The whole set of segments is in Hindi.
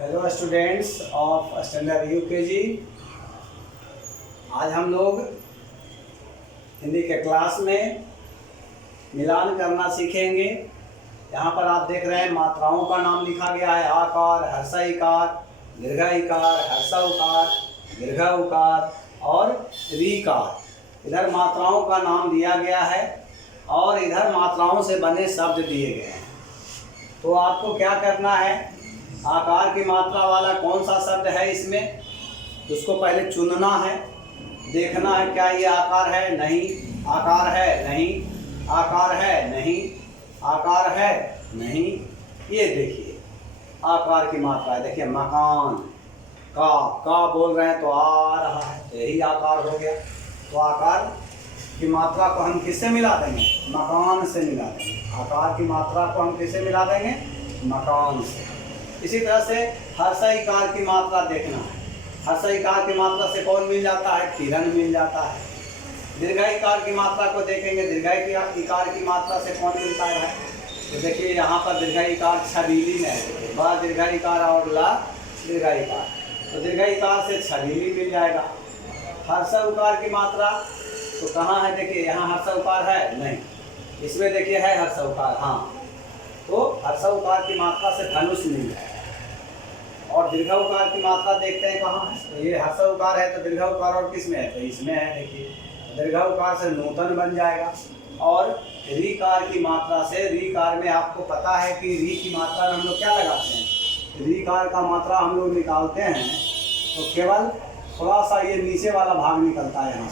Hello students of standard UKG. आज हम लोग हिंदी के क्लास में मिलान करना सीखेंगे। यहाँ पर आप देख रहे हैं मात्राओं का नाम लिखा गया है। आकार, हर्षा इकार, दीर्घ इकार, हर्षा उकार, दीर्घ उकार और रीकार। इधर मात्राओं का नाम दिया गया है और इधर मात्राओं से बने शब्द दिए गए हैं। तो आपको क्या करना है, आकार की मात्रा वाला कौन सा शब्द है इसमें, उसको पहले चुनना है। देखना है क्या ये आकार है, नहीं, आकार है, नहीं, आकार है, नहीं, आकार है, नहीं। ये देखिए आकार की मात्रा है। देखिए मकान, का बोल रहे हैं तो आ रहा है, यही आकार हो गया। तो आकार की मात्रा को हम किससे मिला देंगे? मकान से मिला देंगे। आकार की मात्रा को हम किससे मिला देंगे? मकान से। इसी तरह से हर्षा इकार की मात्रा देखना है। हर्षा इकार की मात्रा से कौन मिल जाता है? किरण मिल जाता है। दीर्घ इकार की मात्रा को देखेंगे, दीर्घ इकार की मात्रा से कौन मिलता है? तो देखिए यहाँ पर दीर्घ इकार छबीली में है, बड़ा दीर्घ इकार और ला दीर्घ इकार, तो दीर्घ इकार से छबीली मिल जाएगा। हर्षा उकार की मात्रा तो कहाँ है? देखिए यहाँ हर्षा उकार है, नहीं, इसमें देखिए है हर्षा उकार, हाँ, तो हर्षा उकार की मात्रा से धनुष मिल जाएगा। और दीर्घ उकार की मात्रा देखते हैं कहाँ है? तो ये हर्षा उकार है तो दीर्घ उकार और किस में है? तो इसमें है। देखिए दीर्घ उकार से नूतन बन जाएगा। और रीकार की मात्रा से, रीकार में आपको पता है कि री की मात्रा में हम लोग क्या लगाते हैं? रीकार का मात्रा हम लोग निकालते हैं तो केवल थोड़ा सा ये नीचे वाला भाग निकलता है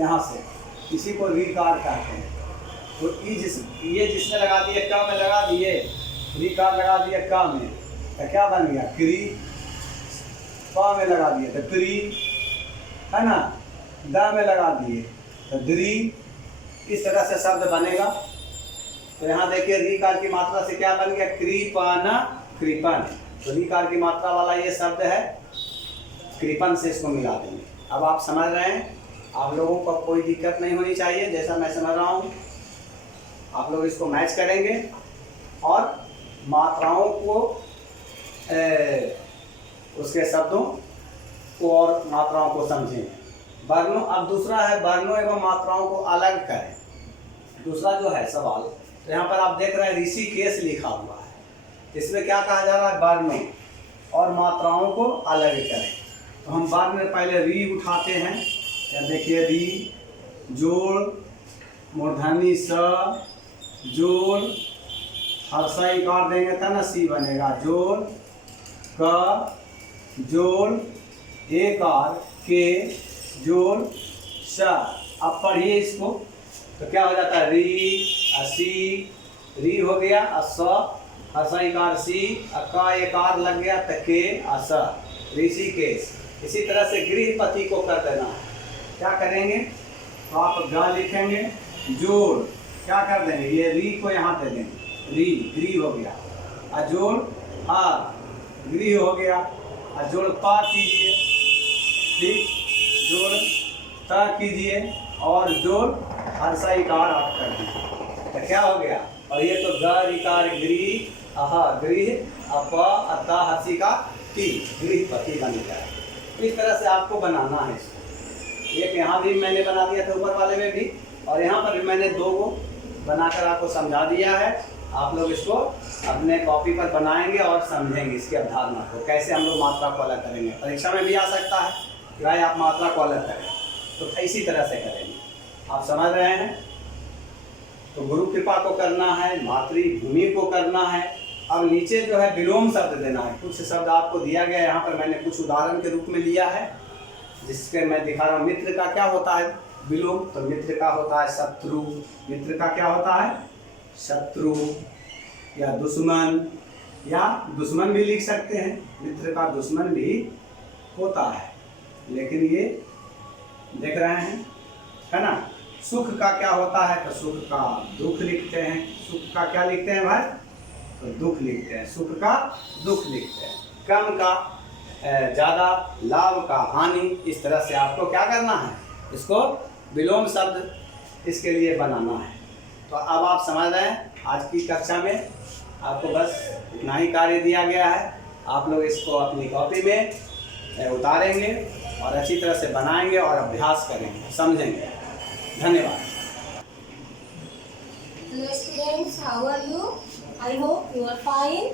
यहाँ से, इसी को रीकार कहते हैं। तो ये जिसमें लगा दिए का में लगा दिए, रीकार लगा दिए का में, तो क्या बन गया? क्री। का में लगा दिए तो क्री, है ना। द में लगा दिए तो द्री। इस तरह से शब्द बनेगा। तो यहाँ देखिए रीकार की मात्रा से क्या बन गया? Coupon, coupon. तो रीकार की मात्रा वाला ये शब्द है, कृपन से इसको मिला देंगे। अब आप समझ रहे हैं, आप लोगों को कोई दिक्कत नहीं होनी चाहिए, जैसा मैं समझ रहा हूँ। आप लोग इसको मैच करेंगे और मात्राओं को उसके शब्दों को और मात्राओं को समझें। वर्णों, अब दूसरा है वर्णों एवं मात्राओं को अलग करें। दूसरा जो है सवाल, तो यहाँ पर आप देख रहे हैं ऋषिकेश लिखा हुआ है। इसमें क्या कहा जा रहा है? वर्णों और मात्राओं को अलग करें। तो हम वर्ण पहले री उठाते हैं। या देखिए री, जोड़, मूर्धनी स, जोड़, हर्षा इकार देंगे तब ना सी बनेगा, जोड़, क, जोड़, एकार, के, जोड़, स। अब पढ़िए इसको, तो क्या हो जाता है? री, असी, री हो गया, अस, हर्षा इकार सी, का एकार लग गया तो के, अस, ऋषिकेश। इसी तरह से गृहपति को कर देना है। क्या करेंगे? तो आप ग लिखेंगे, जोड़, क्या कर देंगे? ये री को यहाँ दे देंगे, री, ग्री हो गया, अजोड़, हा, ग्री हो गया, अजोड़ पा कीजिए, ठीक, जोड़ ता कीजिए और जोड़ हर्षा इकार आप कर दीजिए। तो क्या हो गया? और ये तो ग इकार गृह, अहा गृह, अप, अता, हर्षी का टी, गृहपति बन जाए। इस तरह से आपको बनाना है इसको। एक यहाँ भी मैंने बना दिया था ऊपर वाले में भी, और यहाँ पर भी मैंने दो को बनाकर आपको समझा दिया है। आप लोग इसको अपने कॉपी पर बनाएंगे और समझेंगे इसकी अवधारणा को, कैसे हम लोग मात्रा को अलग करेंगे। परीक्षा में भी आ सकता है कि भाई आप मात्रा को अलग करें, तो इसी तरह से करेंगे। आप समझ रहे हैं? तो गुरु कृपा को करना है, मातृभूमि को करना है। अब नीचे जो है विलोम शब्द देना है। कुछ शब्द आपको दिया गया है, यहाँ पर मैंने कुछ उदाहरण के रूप में लिया है, जिसके मैं दिखा रहा हूँ। मित्र का क्या होता है? विलोम। तो मित्र का होता है शत्रु। मित्र का क्या होता है? शत्रु या दुश्मन, या दुश्मन भी लिख सकते हैं। मित्र का दुश्मन भी होता है, लेकिन ये देख रहे हैं, है ना। सुख का क्या होता है? तो सुख का दुख लिखते हैं। सुख का क्या लिखते हैं भाई? तो दुख लिखते हैं। सुख का दुख लिखते हैं। कम का ज़्यादा, लाभ का हानि। इस तरह से आपको क्या करना है? इसको विलोम शब्द इसके लिए बनाना है। तो अब आप समझ रहे हैं, आज की कक्षा में आपको बस इतना ही कार्य दिया गया है। आप लोग इसको अपनी कॉपी में उतारेंगे और अच्छी तरह से बनाएंगे और अभ्यास करेंगे, समझेंगे। धन्यवाद। Hello students, how are you? I hope you are fine.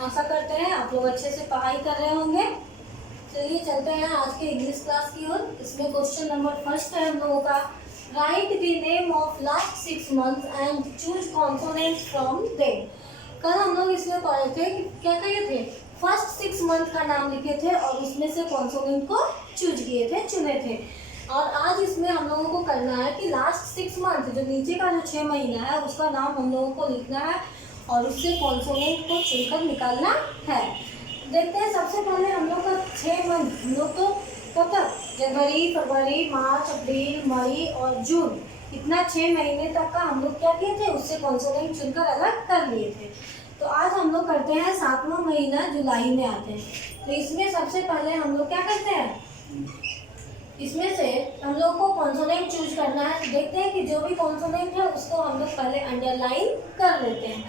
आशा करते हैं आप लोग अच्छे से पढ़ाई कर रहे होंगे। चलिए चलते हैं आज के इंग्लिश क्लास की ओर। इसमें क्वेश्चन नंबर फर्स्ट है हम लोगों का, right the name of last 6 months and choose consonants from them. कल हम लोग इसमें पढ़े थे कि क्या किए थे, फर्स्ट 6 month का नाम लिखे थे और उसमें से कॉन्सोनेंट को चूज किए थे, चुने थे। और आज इसमें हम लोगों को करना है कि लास्ट 6 month जो नीचे का जो 6 महीना है उसका नाम हम लोगों को लिखना है और उससे कॉन्सोनेंट को चुनकर निकालना है। देखते हैं सबसे पहले हम लोग का 6 मंथ, हम लोग तो कब तक, जनवरी, फरवरी, मार्च, अप्रैल, मई और जून, इतना 6 महीने तक का हम लोग क्या किए थे, उससे कॉन्सोनेंट चुनकर अलग कर लिए थे। तो आज हम लोग करते हैं 7वां महीना जुलाई में आते हैं। तो इसमें सबसे पहले हम लोग क्या करते हैं, इसमें से हम लोग को कॉन्सोनेंट चूज करना है। तो देखते हैं कि जो भी कॉन्सोनेंट है उसको हम लोग पहले अंडरलाइन कर लेते हैं।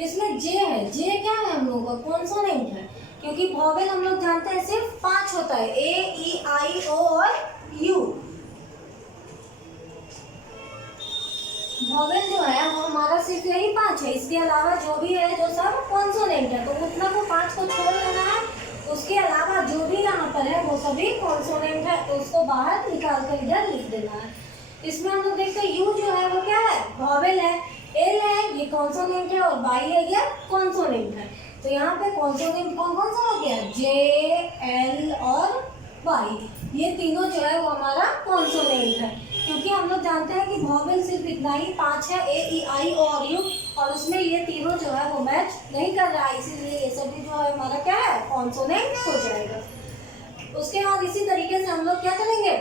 इसमें जे है, जे क्या है हम लोग का, कॉन्सोनेंट है, क्योंकि वॉवेल हम लोग जानते हैं सिर्फ 5 होता है, ए, ई, आई, ओ और यू। वॉवेल जो है वो हमारा सिर्फ यही 5 है, इसके अलावा जो भी है जो सब कॉन्सोनेंट है। तो उतना को 5 को छोड़ देना है, उसके अलावा जो भी यहाँ पर है वो सभी कॉन्सोनेंट है, तो उसको बाहर निकाल कर इधर लिख देना है। इसमें हम लोग देखते हैं यू जो है वो क्या है, वॉवेल है, एल है ये कॉन्सोनेंट है और वाई है ये कॉन्सोनेंट है। तो यहाँ पे कॉन्सोनेंट कौन कौन सा हो गया, जे, एल और वाई, ये तीनों जो है वो हमारा कॉन्सोनेंट है। क्योंकि हम लोग जानते हैं कि वॉवेल सिर्फ इतना ही 5 है, ए, ई, आई, ओ और यू, और उसमें ये तीनों जो है वो मैच नहीं कर रहा है, इसीलिए ये सभी जो है हमारा क्या है, कॉन्सोनेंट हो जाएगा। उसके बाद इसी तरीके से हम लोग क्या करेंगे,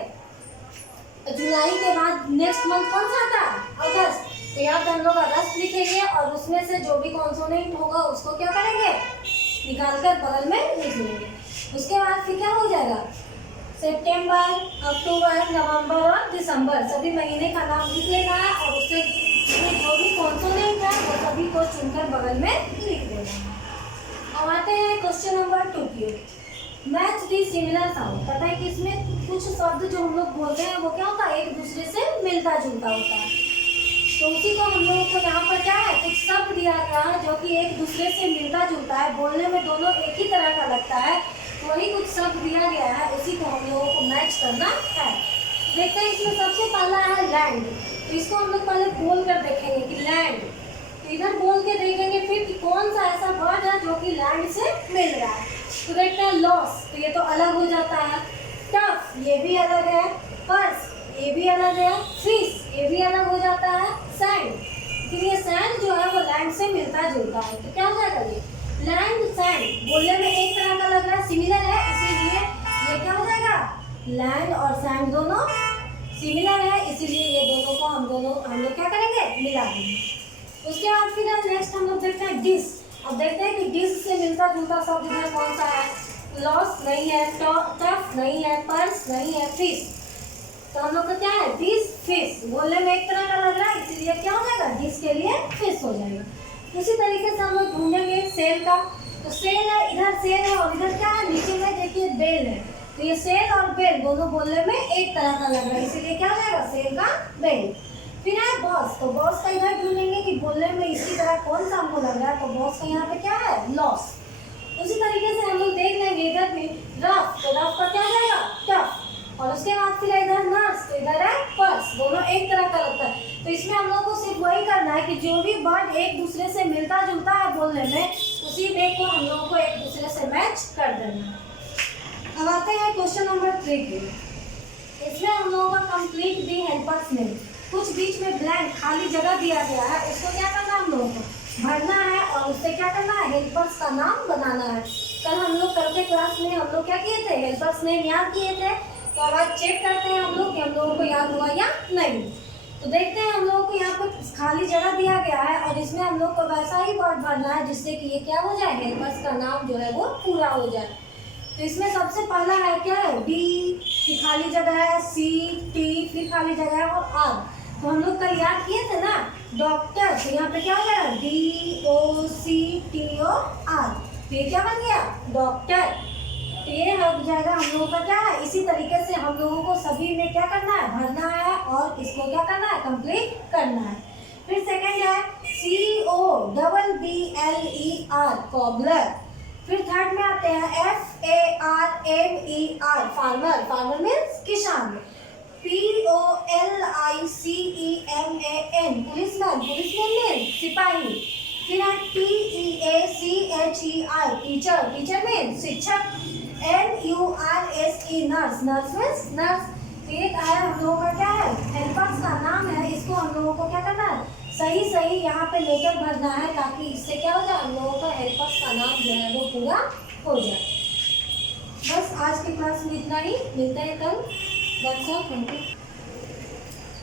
जुलाई के बाद नेक्स्ट मंथ कौन सा आता है, अगस्त। तो यहाँ पे हम लोग अगस्त लिखेंगे और उसमें से जो भी कॉन्सोनेंट होगा उसको क्या करेंगे, निकाल कर बगल में लिख लेंगे। उसके बाद फिर क्या हो जाएगा, सितंबर, अक्टूबर, नवंबर और दिसंबर, सभी महीने का नाम लिख लेना है और उससे जो भी कॉन्सोनेंट है वो सभी को चुनकर बगल में लिख देना है। अब आते हैं क्वेश्चन नंबर 2 की। मैच दी सिमिलर साउंड। पता है कि इसमें कुछ शब्द जो हम लोग बोलते हैं वो क्या होता है, एक दूसरे से मिलता जुलता होता है। तो उसी को हम लोगों को यहाँ पर क्या है, कुछ शब्द दिया गया है जो कि एक दूसरे से मिलता जुलता है, बोलने में दोनों एक ही तरह का लगता है, वही कुछ शब्द दिया गया है, उसी को हम लोगों को मैच करना है। देखते हैं इसमें सबसे पहला है लैंड। तो इसको हम लोग पहले बोल कर देखेंगे कि लैंड, तो इधर बोल के देखेंगे फिर कि कौन सा ऐसा वर्ड है जो कि लैंड से मिल रहा है। तो देखते हैं लॉस, तो ये तो अलग हो जाता है, टफ ये भी अलग है, पर्स ये भी अलग है, फिश ये भी अलग हो जाता है, सैंड, लेकिन ये सैंड जो है वो लैंड से मिलता जुलता है। तो क्या हो जाएगा, ये लैंड सैंड बोलने में एक तरह का लग रहा है, सिमिलर है, इसीलिए ये क्या हो जाएगा, लैंड और सैंड दोनों सिमिलर है, इसीलिए ये दोनों को हम लोग क्या करेंगे, मिला देंगे। उसके बाद फिर नेक्स्ट हम लोग देखते हैं डिश। अब देखते हैं कि डिश से मिलता जुलता शब्द इधर कौन सा है, लॉस नहीं है, टफ नहीं है, पर्स नहीं है, फिश। तो हम लोग का क्या है, डिश फिश, बोलने में एक तरह का लग रहा है, इसीलिए क्या हो जाएगा, डिश के लिए फिश हो जाएगा। उसी तरीके से हम लोग ढूंढेंगे सेल का। तो सेल है, इधर सेल है और इधर क्या है, नीचे में देखिए बेल है। तो ये सेल और बेल दोनों बोलने में एक तरह का लग रहा है, इसीलिए क्या हो जाएगा, सेल का बेल। फिर है बॉस। तो बॉस का इधर ढूंढेंगे कि बोलने में इसी तरह कौन सा हमको लग रहा है, तो बॉस का यहाँ पे क्या है, लॉस। उसी तरीके से हम लोग देख लेंगे इधर भी रफ। तो रफ का क्या हो जाएगा, टफ। और उसके बाद फिर इधर नर्स, तो इधर है पर्स, दोनों एक तरह का लगता है। तो इसमें हम लोग को सिर्फ वही करना है कि जो भी वर्ड एक दूसरे से मिलता जुलता है बोलने में, उसी वे को हम लोगों को एक दूसरे से मैच कर देना है। अब आते हैं क्वेश्चन नंबर 3 के। इसमें हम लोगों का कंप्लीट दी हेल्पर्स नेम, कुछ बीच में ब्लैंक खाली जगह दिया गया है, उसको क्या करना है, हम लोगों को भरना है और उससे क्या करना है, हेल्पर्स का नाम बनाना है। कल के क्लास में हम लोग क्या किए थे, हेल्पर्स नेम याद किए थे। तो अब आज चेक करते हैं हम लोग कि हम लोगों को याद हुआ या नहीं। तो देखते हैं हम लोगों को यहाँ पर खाली जगह दिया गया है और इसमें हम लोग को वैसा ही वर्ड भरना है जिससे कि ये क्या हो जाए, हेल्पर्स का नाम जो है वो पूरा हो जाए। तो इसमें सबसे पहला है क्या है, डी, फिर खाली जगह है, सी, टी, फिर खाली जगह है और आर। तो हम लोग कल याद किए थे ना डॉक्टर, तो यहाँ पे क्या हो जाएगा, DOCTOR। फिर क्या बन गया डॉक्टर। तो ये हो जाएगा हम लोगों का क्या है। इसी तरीके से हम लोगों को सभी में क्या करना है, भरना है और इसको क्या करना है, कंप्लीट करना है। फिर सेकंड है COBBLER कॉबलर। फिर थर्ड में आते हैं FARMER फार्मर, फार्मर मीन्स किसान। POLICEMAN पुलिसमैन, पुलिसमैन मीन्स सिपाही। फिर है TEACHER टीचर, टीचर मीन्स शिक्षक। NURSE nurse, nurse means nurse. एक आया हम लोगों का क्या है, हेल्पर्स का नाम है। इसको हम लोगों को क्या करना है, सही सही यहाँ पे लेकर भरना है, ताकि इससे क्या हो जाए, हम लोगों का हेल्पर्स का नाम जो है वो पूरा हो जाए। बस आज की क्लास में इतना ही, मिलते हैं कल। That's all, thank you.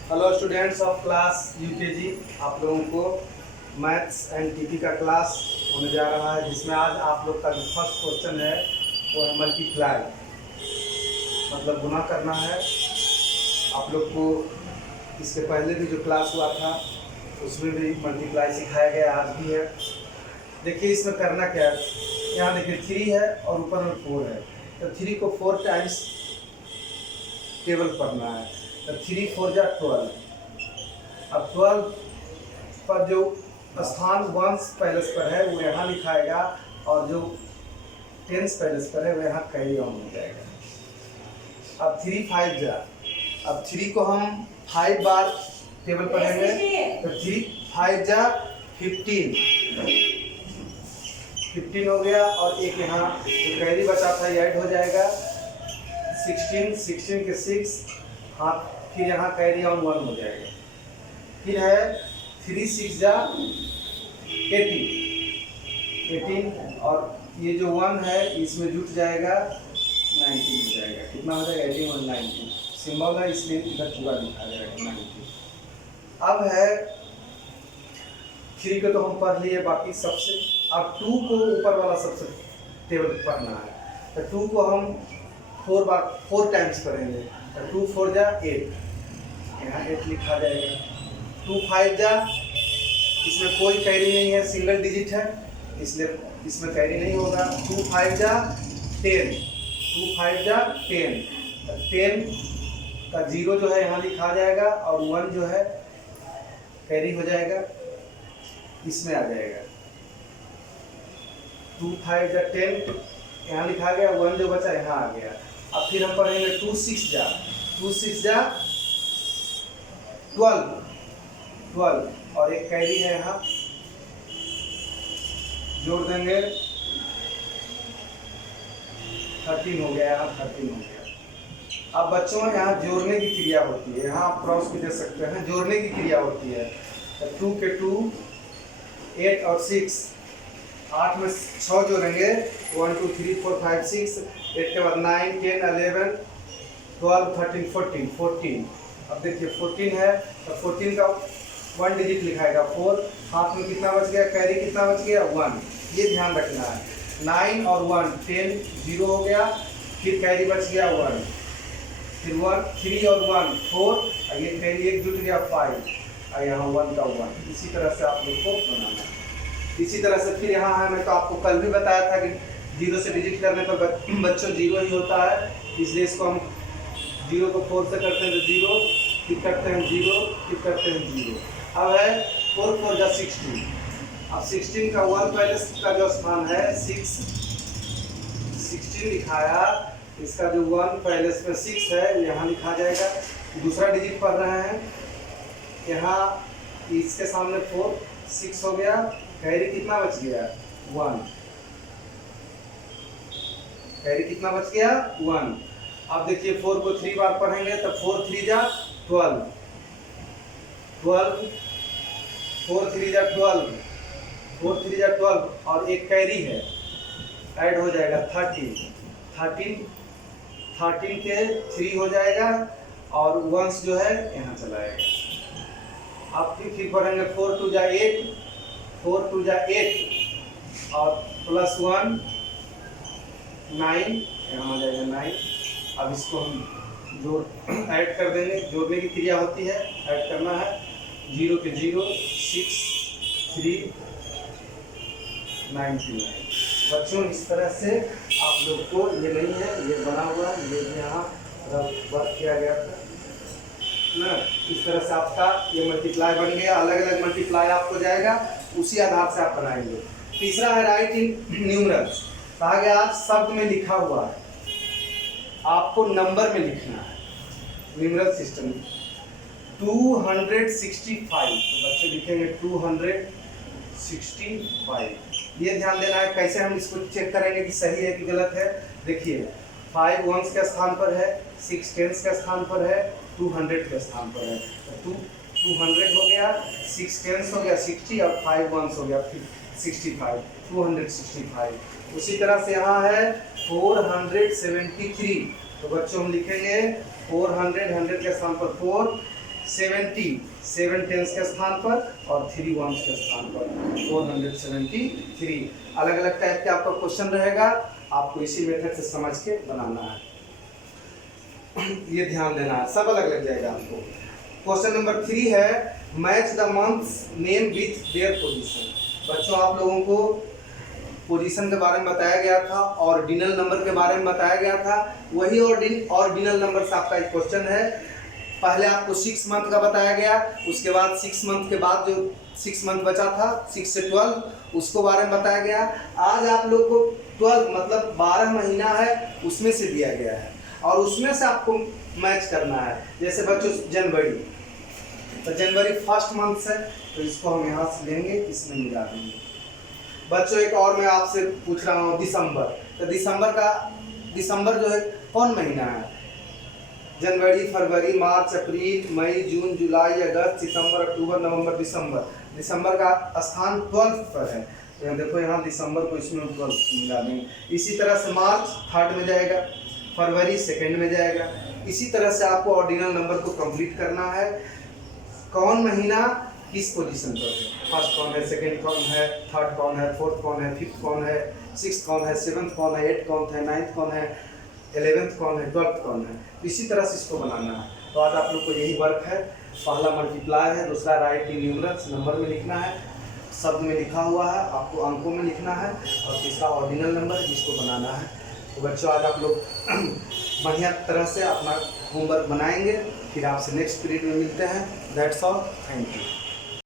Hello students of class UKG, आप लोगों को मैथ्स एंड टीपी का क्लास होने जा रहा है, जिसमें आज आप लोग का जो फर्स्ट क्वेश्चन है वो है मल्टीप्लाई, मतलब गुना करना है। आप लोग को इसके पहले भी जो क्लास हुआ था उसमें भी मल्टीप्लाई सिखाया गया, आज भी है। देखिए इसमें करना क्या है, यहाँ देखिए 3 है और ऊपर में 4 है, तो 3 को 4 टाइम्स टेबल पढ़ना है। तो 3 4 जा 12। अब 12 पर जो स्थान 1s पैलेस पर है वो यहाँ लिखाएगा, और जो 10s पैलेस पर है वो यहाँ कैरी ऑन हो जाएगा। अब 3 5 जा, अब 3 को हम 5 बार टेबल पढ़ेंगे, तो 3 5 जा 15 हो गया, और एक यहाँ जो कैरी बचा था ये ऐड हो जाएगा 16 के 6 हाँ, फिर यहाँ कैरी ऑन 1 हो जाएगा। फिर है 3 6 जा 18, और ये जो 1 है इसमें जुट जाएगा 19 हो जाएगा। कितना हो जाएगा, 18 और 19 सिंबल है, इसलिए इधर पूरा लिखा जाएगा 19। अब है 3 को तो हम पढ़ लिए, बाकी सबसे अब 2 को ऊपर वाला सबसे टेबल पढ़ना है। तो 2 को हम 4 टाइम्स पढ़ेंगे, तो 2 4 जा 8, यहाँ 8 लिखा जाएगा। 2 5 जा, इसमें कोई कैरी नहीं है, सिंगल डिजिट है, इसलिए इसमें कैरी नहीं होगा। 2 5 जा 10, 2 5 जा 10, 10 का 0 जो है यहाँ लिखा जाएगा, और 1 जो है कैरी हो जाएगा, इसमें आ जाएगा। 2 5 जा 10 यहाँ लिखा गया, 1 जो बचा यहाँ आ गया। अब फिर हम पढ़ेंगे 2 6 जा 12, और एक कैरी है यहाँ जोड़ देंगे, 13 हो गया, यहाँ 13 हो गया। अब बच्चों यहाँ जोड़ने की क्रिया होती है, यहाँ आप क्रॉस भी दे सकते हैं, जोड़ने की क्रिया होती है। तो 2 के 2 8 और 6, 8 में 6 जोड़ेंगे, 1 2 3 4 5 6, 8 के बाद 9 10 11 12 13 14। अब देखिए 14 है, तो 14 का 1 डिजिट लिखाएगा 4, हाथ में कितना बच गया, कैरी कितना बच गया 1, ये ध्यान रखना है। 9 और 1 10 0 हो गया, फिर कैरी बच गया 1, फिर 1 3 और 1 4, ये कैरी एक जुट गया 5, और यहाँ 1 का 1। इसी तरह से आप लोग को बनाना है। इसी तरह से फिर यहाँ है, मैं तो आपको कल भी बताया था कि 0 से डिजिट करने पर बच्चों 0 ही होता है, इसलिए इसको हम 0 को 4 से करते हैं तो 0, फिर करते हैं 0, फिर करते हैं 0। अब है 4 4 जा 16, अब 16 का 1 पैलेस का जो स्थान है 16 लिखाया, इसका जो 1 पैलेस में 6 है यहाँ लिखा जाएगा। दूसरा डिजिट पढ़ रहे हैं, यहाँ इसके सामने 4 6 हो गया, कैरी कितना बच गया 1, कैरी कितना बच गया 1। अब देखिए 4 को 3 बार पढ़ेंगे, तो 4 3 जा 12, 4 3 जा 12, 4 3 जा 12, और एक कैरी है ऐड हो जाएगा 13 के 3 हो जाएगा, और 1 जो है यहाँ चला जाएगा। अब फिर पढ़ेंगे 4 2 जा 8, 4 2 जा 8, और प्लस 1 9, यहाँ आ जाएगा 9। अब इसको हम जोड़ ऐड कर देंगे, जोड़ने की क्रिया होती है, ऐड करना है। 0 के 0 6 3 9 2 9, बच्चों इस तरह से आप लोग को ये नहीं है, ये बना हुआ है, ये यहाँ वर्क किया गया था ना, इस तरह से आपका ये मल्टीप्लाई बन गया। अलग अलग मल्टीप्लाई आपको जाएगा, उसी आधार से आप बनाएंगे। तीसरा है राइट इन न्यूमरल्स। कहा गया शब्द में लिखा हुआ है, आपको नंबर में लिखना है। न्यूमरल सिस्टम 265, तो बच्चे लिखेंगे 265। ये ध्यान देना है कैसे हम इसको चेक करेंगे कि सही है कि गलत है। देखिए 5 वंस के स्थान पर है, 6 टेंस के स्थान पर है, 200 के स्थान पर है। तो 200 हो गया, 6 टेंस हो गया 60 और 5 वंस हो गया 65, 265। उसी तरह से यहाँ है 473, तो बच्चों हम लिखेंगे 400, 100 के स्थान पर 470, 7 टेंस के स्थान पर और 3 वंस के स्थान पर 473। अलग अलग टाइप के आपका क्वेश्चन रहेगा, आपको इसी मेथड से समझ के बनाना है। ये ध्यान देना है, सब अलग अलग जाएगा आपको। क्वेश्चन नंबर 3 है match the months name with their position. बच्चों आप लोगों को पोजीशन के बारे में बताया गया था, ऑर्डिनल नंबर के बारे में बताया गया था। वही ऑर्डिनल नंबर से आपका एक क्वेश्चन है। पहले आपको 6 मंथ का बताया गया, उसके बाद 6 मंथ के बाद जो 6 मंथ बचा था 6 से 12, उसको बारे में बताया गया। आज आप लोग को 12 मतलब 12 महीना है उसमें से दिया गया है और उसमें से आपको मैच करना है। जैसे बच्चों जनवरी, तो जनवरी फर्स्ट मंथ है, तो इसको हम यहाँ से लेंगे, इसमें मिला देंगे। बच्चों एक और मैं आपसे पूछ रहा हूँ दिसंबर, तो दिसंबर जो है कौन महीना है? जनवरी, फरवरी, मार्च, अप्रैल, मई, जून, जुलाई, अगस्त, सितंबर, अक्टूबर, नवंबर, दिसंबर। दिसंबर का स्थान 12 पर है, तो यहाँ देखो यहाँ दिसंबर को इसमें 12 मिला देंगे। इसी तरह से मार्च 3rd में जाएगा, फरवरी 2nd में जाएगा। इसी तरह से आपको ऑर्डिनल नंबर को कंप्लीट करना है। कौन महीना किस पोजीशन पर है, फर्स्ट कौन है, सेकंड कौन है, थर्ड कौन है, फोर्थ कौन है, फिफ्थ कौन है, सिक्स्थ कौन है, सेवन्थ कौन है, 8th कौन है, 9th कौन है, 11th कौन है, 12th कौन है। इसी तरह से इसको बनाना है। तो आज आप लोग को यही वर्क है। पहला मल्टीप्लाई है, दूसरा राइट इन न्यूमरल्स, नंबर में लिखना है, शब्द में लिखा हुआ है, आपको अंकों में लिखना है, और तीसरा ऑर्डिनल नंबर है जिसको बनाना है। तो बच्चों आज आप लोग बढ़िया तरह से अपना होमवर्क बनाएंगे, फिर आपसे नेक्स्ट पीरियड में मिलते हैं। That's all, thank you.